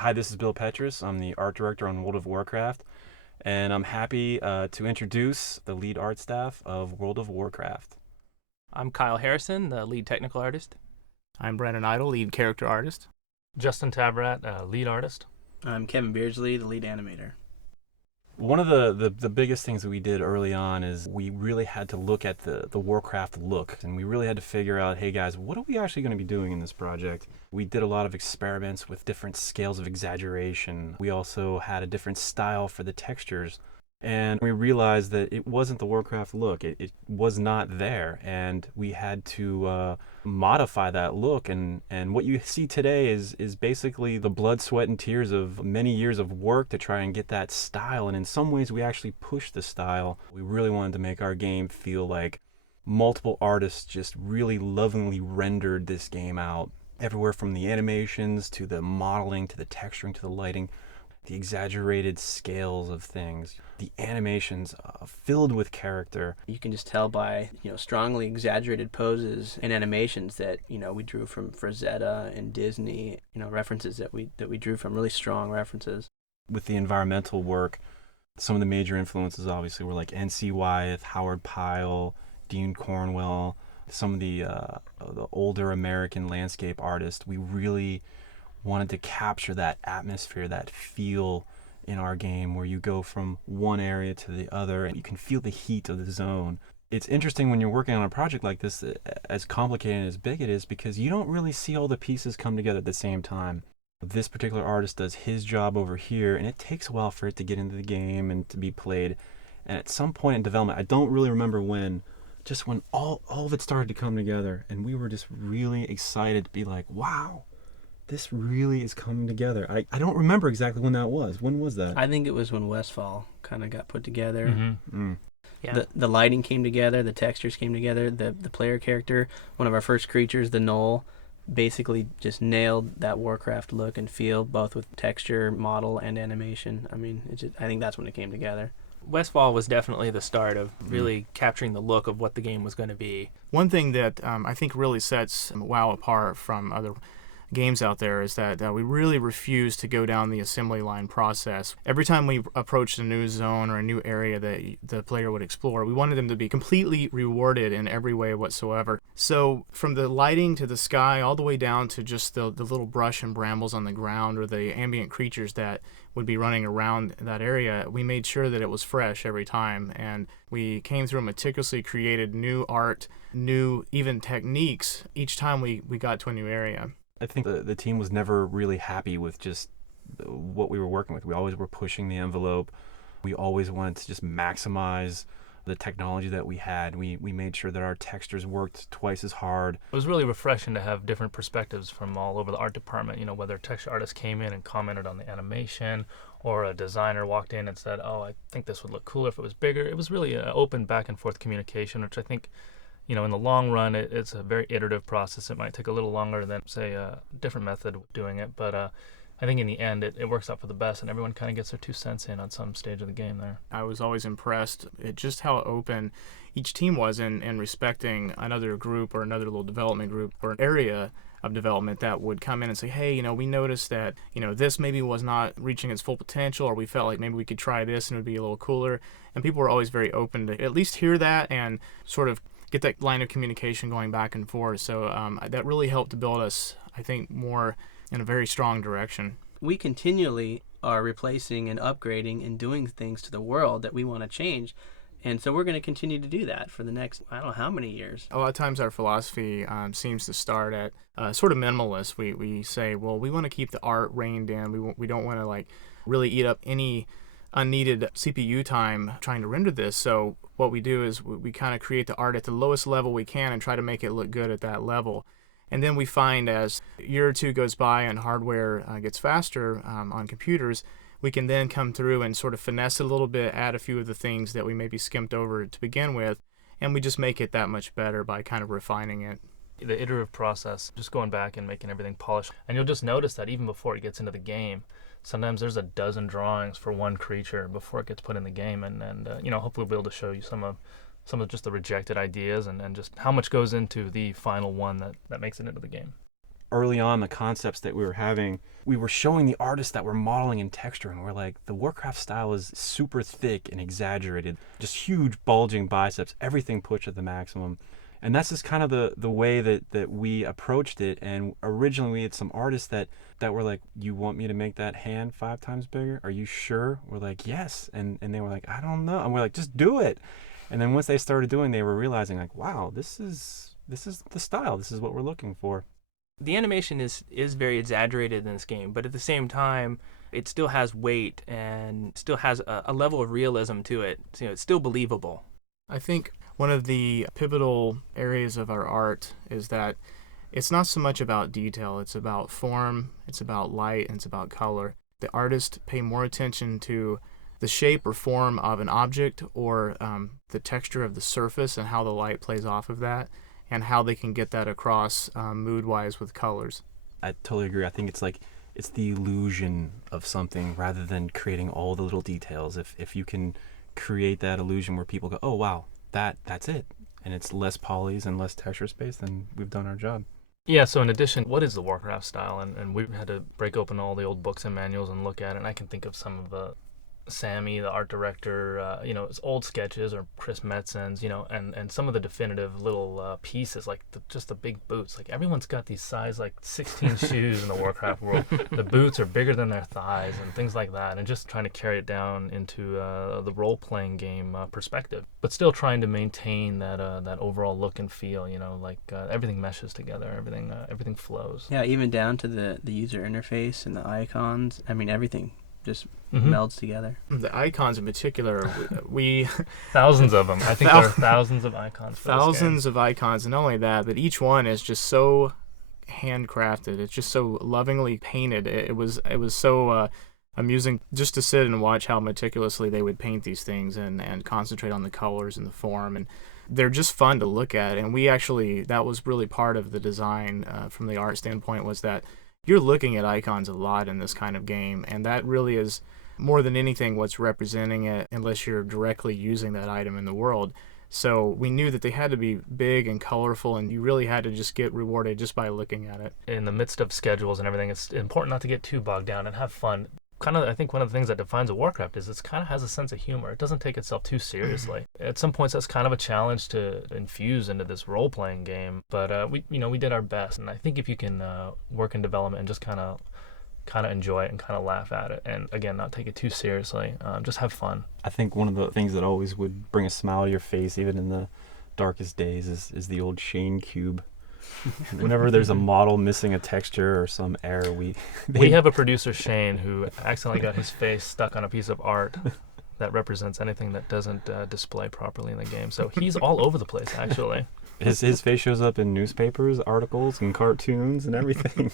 Hi, this is Bill Petras. I'm the art director on World of Warcraft, and I'm happy to introduce the lead art staff of World of Warcraft. I'm Kyle Harrison, the lead technical artist. I'm Brandon Idle, lead character artist. Justin Thavirat, lead artist. I'm Kevin Beardslee, the lead animator. One of the biggest things that we did early on is we really had to look at the Warcraft look, and we really had to figure out, hey guys, what are we actually going to be doing in this project? We did a lot of experiments with different scales of exaggeration. We also had a different style for the textures. And we realized that it wasn't the Warcraft look. It was not there. And we had to modify that look. And what you see today is basically the blood, sweat, and tears of many years of work to try and get that style. And in some ways, we actually pushed the style. We really wanted to make our game feel like multiple artists just really lovingly rendered this game out. Everywhere from the animations to the modeling to the texturing to the lighting, the exaggerated scales of things, the animations filled with character. You can just tell by, strongly exaggerated poses and animations that, we drew from Frazetta and Disney, references that we drew from, really strong references. With the environmental work, some of the major influences obviously were like N.C. Wyeth, Howard Pyle, Dean Cornwell, some of the older American landscape artists. We really wanted to capture that atmosphere, that feel in our game where you go from one area to the other and you can feel the heat of the zone. It's interesting when you're working on a project like this, as complicated and as big it is, because you don't really see all the pieces come together at the same time. This particular artist does his job over here, and it takes a while for it to get into the game and to be played. And at some point in development, I don't really remember when, just when all of it started to come together, and we were just really excited to be like, wow, this really is coming together. I don't remember exactly when that was. When was that? I think it was when Westfall kind of got put together. Mm-hmm. Yeah. The lighting came together, the textures came together, the player character, one of our first creatures, the Knoll, basically just nailed that Warcraft look and feel, both with texture, model, and animation. I mean, I think that's when it came together. Westfall was definitely the start of really capturing the look of what the game was going to be. One thing that I think really sets WoW apart from other games out there is that we really refuse to go down the assembly line process. Every time we approached a new zone or a new area that the player would explore, we wanted them to be completely rewarded in every way whatsoever. So from the lighting to the sky all the way down to just the little brush and brambles on the ground or the ambient creatures that would be running around that area, we made sure that it was fresh every time. And we came through and meticulously created new art, new even techniques each time we got to a new area. I think the team was never really happy with just what we were working with. We always were pushing the envelope. We always wanted to just maximize the technology that we had. We made sure that our textures worked twice as hard. It was really refreshing to have different perspectives from all over the art department, whether a texture artist came in and commented on the animation or a designer walked in and said, oh, I think this would look cooler if it was bigger. It was really an open back and forth communication, which I think in the long run, it's a very iterative process. It might take a little longer than, say, a different method of doing it. But I think in the end, it works out for the best, and everyone kind of gets their 2 cents in on some stage of the game there. I was always impressed at just how open each team was in respecting another group or another little development group or an area of development that would come in and say, hey, we noticed that, this maybe was not reaching its full potential, or we felt like maybe we could try this and it would be a little cooler. And people were always very open to at least hear that and sort of get that line of communication going back and forth. So that really helped to build us, I think, more in a very strong direction. We continually are replacing and upgrading and doing things to the world that we want to change. And so we're going to continue to do that for the next, I don't know how many years. A lot of times our philosophy seems to start at sort of minimalist. We say, well, we want to keep the art reined in. We don't want to really eat up any unneeded CPU time trying to render this. So what we do is we kind of create the art at the lowest level we can and try to make it look good at that level. And then we find as a year or two goes by and hardware gets faster on computers, we can then come through and sort of finesse it a little bit, add a few of the things that we maybe skimped over to begin with, and we just make it that much better by kind of refining it. The iterative process, just going back and making everything polished. And you'll just notice that even before it gets into the game, sometimes there's a dozen drawings for one creature before it gets put in the game. And hopefully we'll be able to show you some of just the rejected ideas and just how much goes into the final one that makes it into the game. early on, the concepts that we were having, we were showing the artists that were modeling and texturing. We're like, the Warcraft style is super thick and exaggerated, just huge bulging biceps, everything pushed at the maximum. And that's just kind of the way that we approached it. And originally we had some artists that were like, you want me to make that hand 5 times bigger? Are you sure? We're like, yes. And they were like, I don't know. And we're like, just do it. And then once they started doing, they were realizing like, wow, this is the style. This is what we're looking for. The animation is very exaggerated in this game, but at the same time, it still has weight and still has a level of realism to it. So, it's still believable. I think one of the pivotal areas of our art is that it's not so much about detail. It's about form, it's about light, and it's about color. The artists pay more attention to the shape or form of an object or the texture of the surface and how the light plays off of that, and how they can get that across mood-wise with colors. I totally agree. I think it's the illusion of something rather than creating all the little details. If you can create that illusion where people go, oh wow, that's it, and it's less polys and less texture space, then we've done our job. Yeah, so in addition, what is the Warcraft style? And we had to break open all the old books and manuals and look at it, and I can think of some of the Sammy, the art director, it's old sketches, or Chris Metzen's, and some of the definitive little pieces, like just the big boots. Like, everyone's got these size, like 16 shoes in the Warcraft world. The boots are bigger than their thighs and things like that, and just trying to carry it down into the role-playing game perspective, but still trying to maintain that overall look and feel, everything meshes together, everything flows. Yeah, even down to the user interface and the icons. I mean, everything just melds together. The icons in particular, we thousands of them. I think there are thousands of icons. Thousands of icons, and not only that, but each one is just so handcrafted. It's just so lovingly painted. It was so amusing just to sit and watch how meticulously they would paint these things and concentrate on the colors and the form, and they're just fun to look at. And that was really part of the design from the art standpoint, was that you're looking at icons a lot in this kind of game, and that really is more than anything what's representing it, unless you're directly using that item in the world. So we knew that they had to be big and colorful, and you really had to just get rewarded just by looking at it. In the midst of schedules and everything, it's important not to get too bogged down and have fun. I think one of the things that defines a Warcraft is it kind of has a sense of humor. It doesn't take itself too seriously. At some points, that's kind of a challenge to infuse into this role-playing game. But we did our best, and I think if you can work in development and just kind of enjoy it and kind of laugh at it, and again, not take it too seriously, just have fun. I think one of the things that always would bring a smile to your face, even in the darkest days, is the old Shane cube. Whenever there's a model missing a texture or some error, we have a producer, Shane, who accidentally got his face stuck on a piece of art that represents anything that doesn't display properly in the game. So he's all over the place, actually. His face shows up in newspapers, articles, and cartoons and everything.